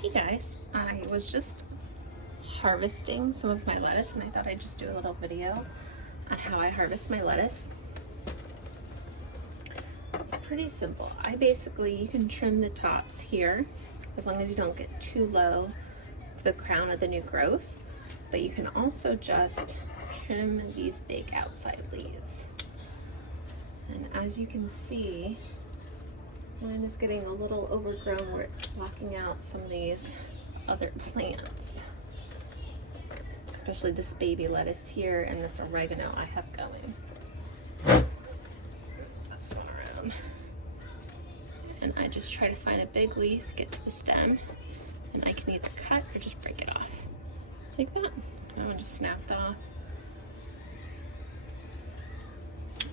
Hey guys, I was just harvesting some of my lettuce and I thought I'd just do a little video on how I harvest my lettuce. It's pretty simple. You can trim the tops here as long as you don't get too low to the crown of the new growth, but you can also just trim these big outside leaves. And as you can see, mine is getting a little overgrown where it's blocking out some of these other plants, especially this baby lettuce here and this oregano I have going. This one around. And I just try to find a big leaf, get to the stem, and I can either cut or just break it off. Like that. That one just snapped off.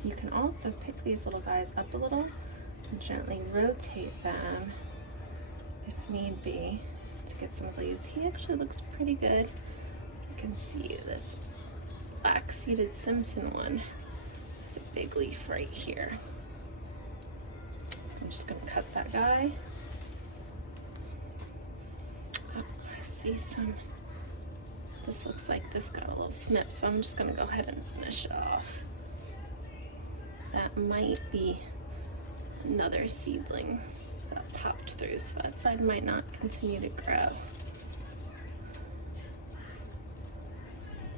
You can also pick these little guys up a little and gently rotate them if need be to get some leaves. He actually looks pretty good. You can see this black-seeded Simpson one. It's a big leaf right here. I'm just gonna cut that guy. Oh, I see some. This looks like this got a little snip, so I'm just gonna go ahead and finish it off. That might be another seedling that popped through, so that side might not continue to grow.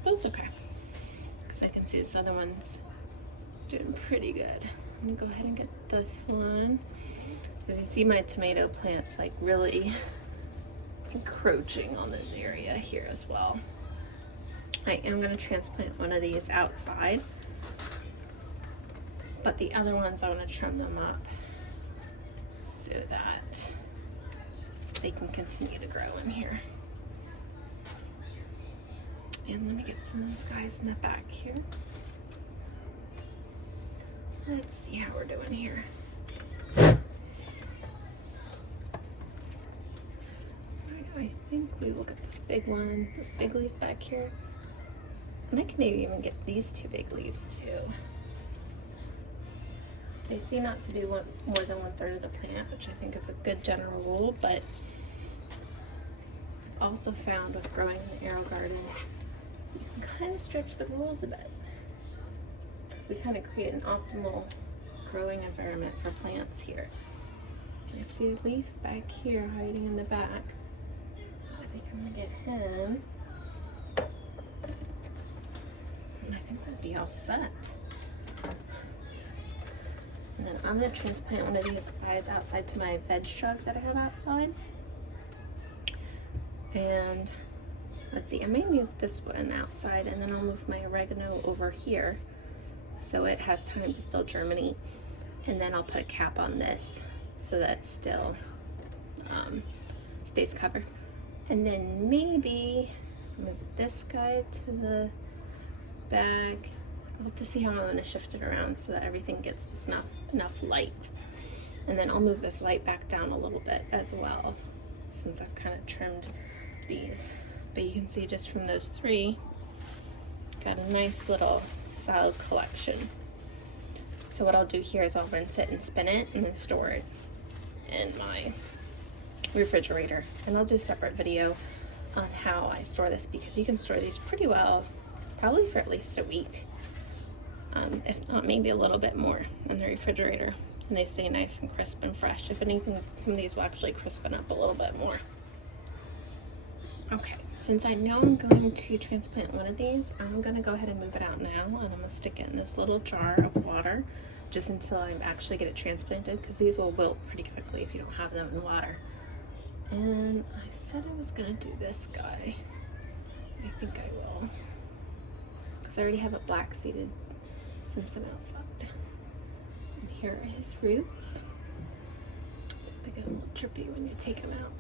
But it's okay, because I can see this other one's doing pretty good. I'm gonna go ahead and get this one. As you see, my tomato plant's like really encroaching on this area here as well. I am gonna transplant one of these outside, but the other ones I want to trim them up so that they can continue to grow in here. And let me get some of these guys in the back here. Let's see how we're doing here. I think we will get this big one, this big leaf back here. And I can maybe even get these two big leaves too. They seem not to do more than 1/3 of the plant, which I think is a good general rule, but I've also found with growing in the AeroGarden, you can kind of stretch the rules a bit. Because we kind of create an optimal growing environment for plants here. I see a leaf back here hiding in the back, so I think I'm gonna get him. And I think that'd be all set. And then I'm gonna transplant one of these guys outside to my veg truck that I have outside. And let's see, I may move this one outside and then I'll move my oregano over here so it has time to still germinate. And then I'll put a cap on this so that it still stays covered. And then maybe move this guy to the back. I'll have to see how I'm going to shift it around so that everything gets enough light. And then I'll move this light back down a little bit as well, since I've kind of trimmed these. But you can see just from those three, got a nice little solid collection. So what I'll do here is I'll rinse it and spin it and then store it in my refrigerator. And I'll do a separate video on how I store this, because you can store these pretty well, probably for at least a week. If not, maybe a little bit more in the refrigerator, and they stay nice and crisp and fresh. If anything, some of these will actually crispen up a little bit more. Okay, since I know I'm going to transplant one of these, I'm gonna go ahead and move it out now, and I'm gonna stick it in this little jar of water just until I actually get it transplanted, because these will wilt pretty quickly if you don't have them in the water. And I said I was gonna do this guy. I think I will, because I already have a black-seeded Simpson outside. And here are his roots. They get a little drippy when you take them out.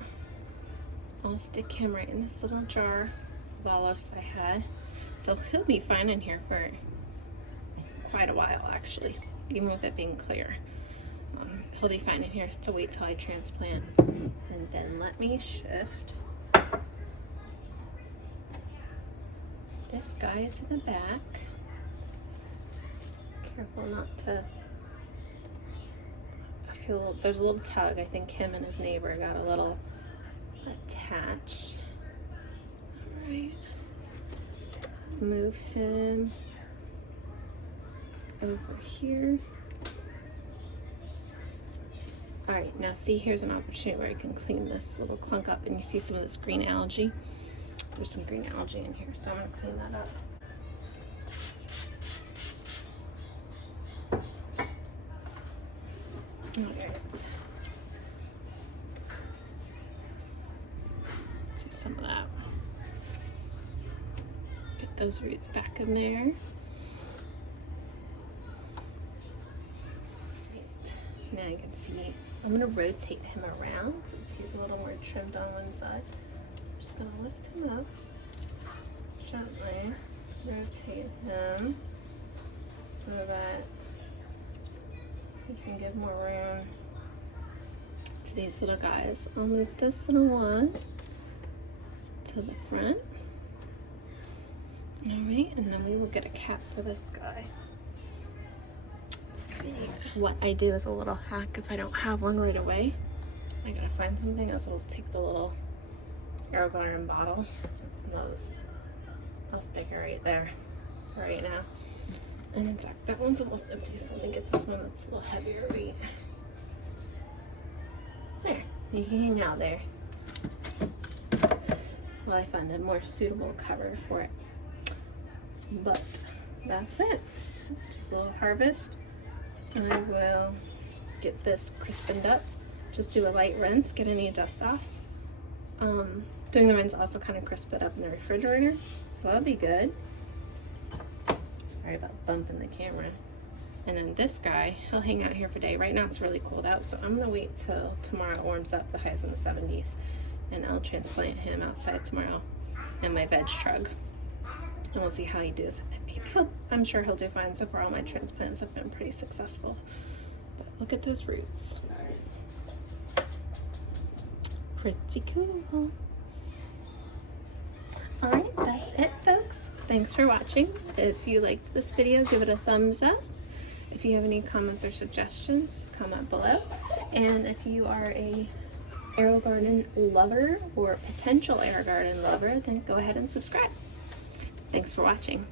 I'll stick him right in this little jar of olives I had. So he'll be fine in here for quite a while, actually, even with it being clear. He'll be fine in here to wait till I transplant. And then let me shift this guy to the back. Careful not to, I feel there's a little tug. I think him and his neighbor got a little attached. All right. Move him over here. All right, now see, here's an opportunity where I can clean this little clunk up, and you see some of this green algae. There's some green algae in here, so I'm gonna clean that up. All right. See some of that. Get those roots back in there. Right. Now you can see, I'm gonna rotate him around since he's a little more trimmed on one side. I'm just gonna lift him up, gently rotate him so that you can give more room to these little guys. I'll move this little one to the front. All right, and then we will get a cap for this guy. Let's see. What I do is a little hack if I don't have one right away. I gotta find something else. I'll take the little AeroGarden bottle. I'll stick it right there for right now. And in fact, that one's almost empty, so let me get this one that's a little heavier weight. There, you can hang out there while I find a more suitable cover for it. But that's it. Just a little harvest. And I will get this crispened up. Just do a light rinse, get any dust off. Doing the rinse also kind of crisp it up in the refrigerator, so that'll be good. Sorry about bumping the camera. And then this guy, he'll hang out here for a day. Right now it's really cold out, so I'm gonna wait till tomorrow it warms up, the highs in the 70s, and I'll transplant him outside tomorrow in my veg truck. And we'll see how he does. I'm sure he'll do fine. So far all my transplants have been pretty successful. But look at those roots. Pretty cool. Alright, that's it, folks. Thanks for watching. If you liked this video, give it a thumbs up. If you have any comments or suggestions, just comment below. And if you are a AeroGarden lover or potential AeroGarden lover, then go ahead and subscribe. Thanks for watching.